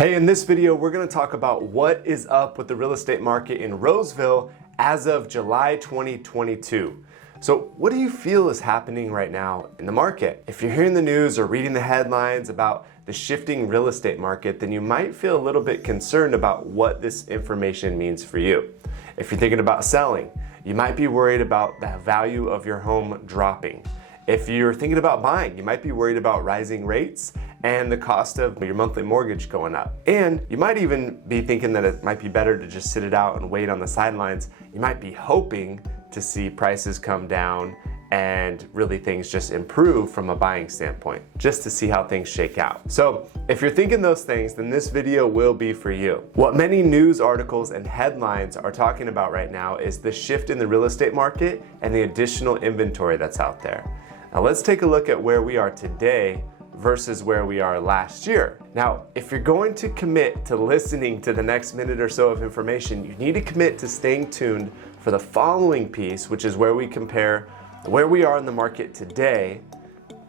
Hey, in this video, we're gonna talk about what is up with the real estate market in Roseville as of July 2022. So what do you feel is happening right now in the market? If you're hearing the news or reading the headlines about the shifting real estate market, then you might feel a little bit concerned about what this information means for you. If you're thinking about selling, you might be worried about the value of your home dropping. If you're thinking about buying, you might be worried about rising rates and the cost of your monthly mortgage going up. And you might even be thinking that it might be better to just sit it out and wait on the sidelines. You might be hoping to see prices come down and really things just improve from a buying standpoint, just to see how things shake out. So if you're thinking those things, then this video will be for you. What many news articles and headlines are talking about right now is the shift in the real estate market and the additional inventory that's out there. Now let's take a look at where we are today versus where we are last year. Now, if you're going to commit to listening to the next minute or so of information, you need to commit to staying tuned for the following piece, which is where we compare where we are in the market today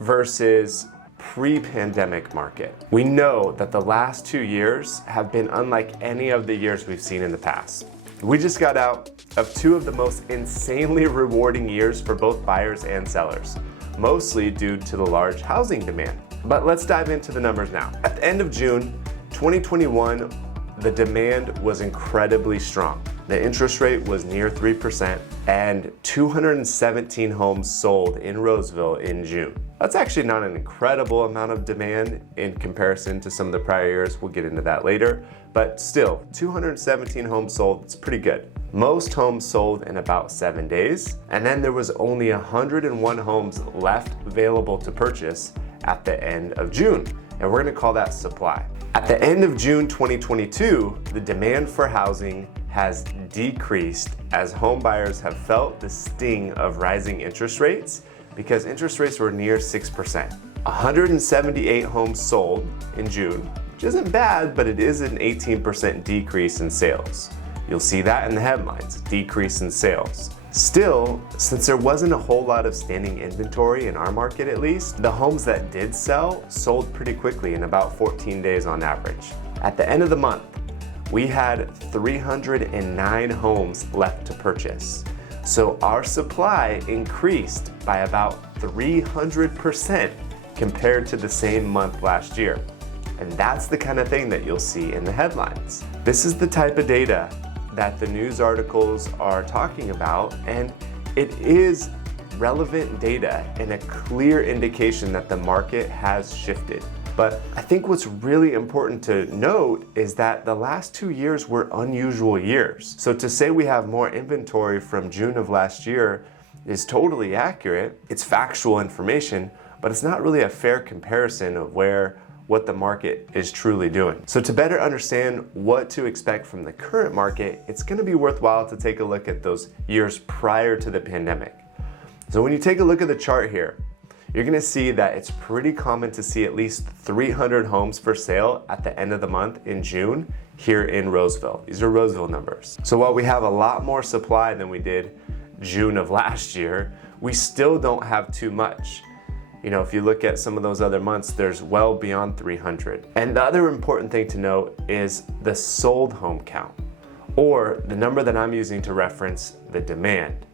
versus pre-pandemic market. We know that the last 2 years have been unlike any of the years we've seen in the past. We just got out of two of the most insanely rewarding years for both buyers and sellers, mostly due to the large housing demand. But let's dive into the numbers now. At the end of June 2021, the demand was incredibly strong. The interest rate was near 3% and 217 homes sold in Roseville in June. That's actually not an incredible amount of demand in comparison to some of the prior years. We'll get into that later, but still 217 homes sold, it's pretty good. Most homes sold in about 7 days, and then there was only 101 homes left available to purchase at the end of June, and we're gonna call that supply. At the end of June 2022, the demand for housing has decreased as home buyers have felt the sting of rising interest rates because interest rates were near 6%. 178 homes sold in June, which isn't bad, but it is an 18% decrease in sales. You'll see that in the headlines, decrease in sales. Still, since there wasn't a whole lot of standing inventory in our market at least, the homes that did sell sold pretty quickly in about 14 days on average. At the end of the month, we had 309 homes left to purchase. So our supply increased by about 300% compared to the same month last year. And that's the kind of thing that you'll see in the headlines. This is the type of data that the news articles are talking about, and it is relevant data and a clear indication that the market has shifted. But I think what's really important to note is that the last 2 years were unusual years. So to say we have more inventory from June of last year is totally accurate. It's factual information, but it's not really a fair comparison of what the market is truly doing. So to better understand what to expect from the current market, it's gonna be worthwhile to take a look at those years prior to the pandemic. So when you take a look at the chart here, you're gonna see that it's pretty common to see at least 300 homes for sale at the end of the month in June here in Roseville. These are Roseville numbers. So while we have a lot more supply than we did June of last year, we still don't have too much. You know, if you look at some of those other months, there's well beyond 300. And the other important thing to note is the sold home count, or the number that I'm using to reference the demand.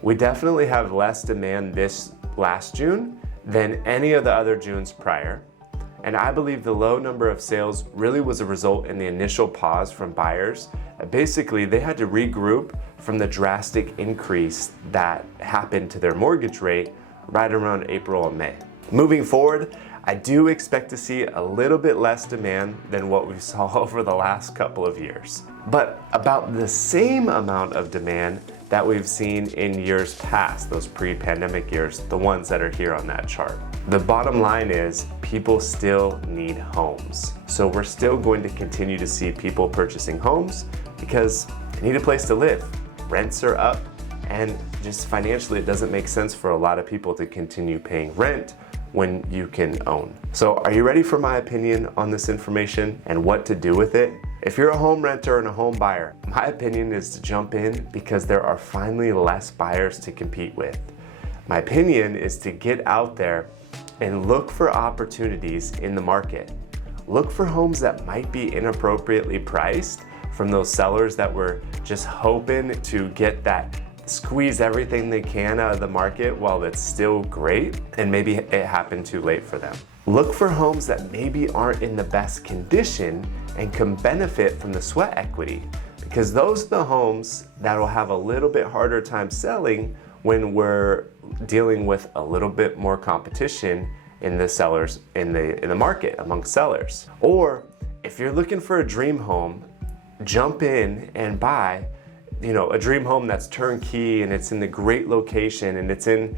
We definitely have less demand this last June than any of the other Junes prior. And I believe the low number of sales really was a result in the initial pause from buyers. Basically, they had to regroup from the drastic increase that happened to their mortgage rate right around April and May. Moving forward, I do expect to see a little bit less demand than what we saw over the last couple of years, but about the same amount of demand that we've seen in years past, those pre-pandemic years, the ones that are here on that chart. The bottom line is people still need homes. So we're still going to continue to see people purchasing homes because they need a place to live. Rents are up, and just financially, it doesn't make sense for a lot of people to continue paying rent when you can own. So are you ready for my opinion on this information and what to do with it? If you're a home renter and a home buyer, my opinion is to jump in because there are finally less buyers to compete with. My opinion is to get out there and look for opportunities in the market. look for homes that might be inappropriately priced from those sellers that were just hoping to get that, squeeze everything they can out of the market while it's still great, and maybe it happened too late for them. Look for homes that maybe aren't in the best condition and can benefit from the sweat equity, because those are the homes that'll have a little bit harder time selling when we're dealing with a little bit more competition in the sellers in the market amongst sellers. Or if you're looking for a dream home, jump in and buy, a dream home that's turnkey and it's in the great location and it's in,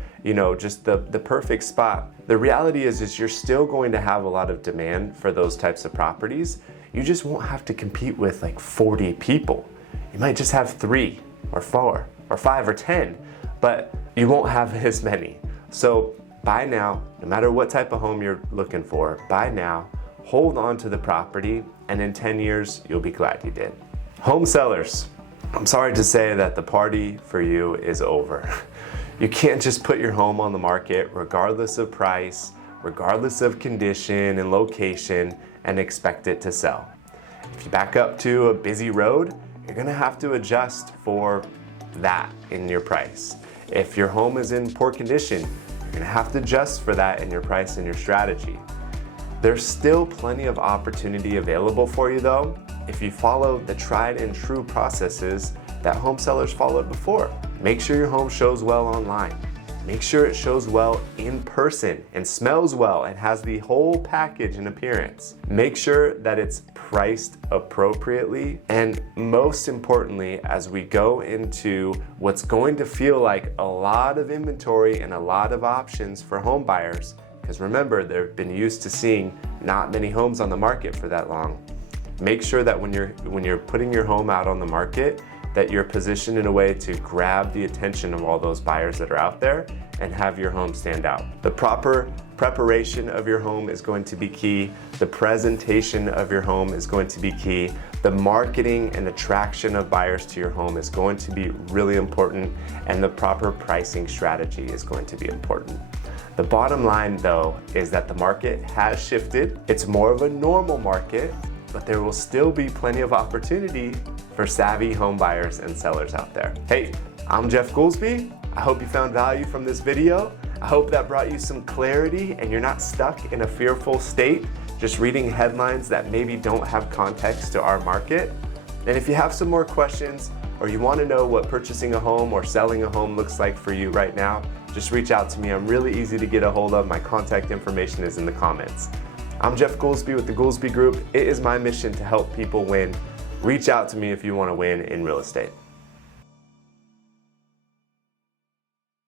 just the perfect spot. The reality is you're still going to have a lot of demand for those types of properties. You just won't have to compete with like 40 people. You might just have 3 or 4 or 5 or 10, but you won't have as many. So buy now, no matter what type of home you're looking for, buy now, hold on to the property, and in 10 years, you'll be glad you did. Home sellers, I'm sorry to say that the party for you is over. You can't just put your home on the market regardless of price, regardless of condition and location, and expect it to sell. If you back up to a busy road, you're gonna have to adjust for that in your price. If your home is in poor condition, you're gonna have to adjust for that in your price and your strategy. There's still plenty of opportunity available for you though, if you follow the tried and true processes that home sellers followed before. Make sure your home shows well online. Make sure it shows well in person and smells well and has the whole package and appearance. Make sure that it's priced appropriately. And most importantly, as we go into what's going to feel like a lot of inventory and a lot of options for home buyers, because remember, they've been used to seeing not many homes on the market for that long. Make sure that when you're putting your home out on the market, that you're positioned in a way to grab the attention of all those buyers that are out there and have your home stand out. The proper preparation of your home is going to be key. The presentation of your home is going to be key. The marketing and attraction of buyers to your home is going to be really important, and the proper pricing strategy is going to be important. The bottom line though is that the market has shifted. It's more of a normal market, but there will still be plenty of opportunity for savvy home buyers and sellers out there. Hey, I'm Jeff Goolsby. I hope you found value from this video. I hope that brought you some clarity and you're not stuck in a fearful state, just reading headlines that maybe don't have context to our market. And if you have some more questions or you want to know what purchasing a home or selling a home looks like for you right now, just reach out to me. I'm really easy to get a hold of. My contact information is in the comments. I'm Jeff Goolsby with the Goolsby Group. It is my mission to help people win. Reach out to me if you want to win in real estate.